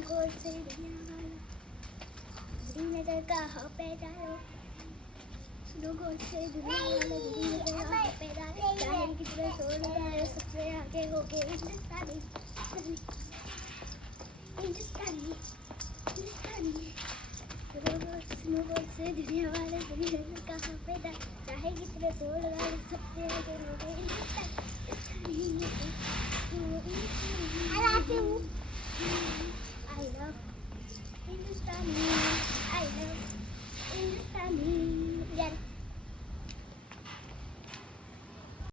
Snowball से दुनिया वाला बुरी नजर का हो पैदा स्नोबॉल से दुनिया वाला बुरी नजर का हो पैदा चाहे कितने शोर लगाए सबसे आगे होके हिंदुस्तानी हिंदुस्तानी हिंदुस्तानी स्नोबॉल से दुनिया वाला बुरी नजर का हो पैदा चाहे कितने शोर लगाए सबसे आगे होके हिंदुस्तानी I love you. I love Hindustani. I love Hindustani.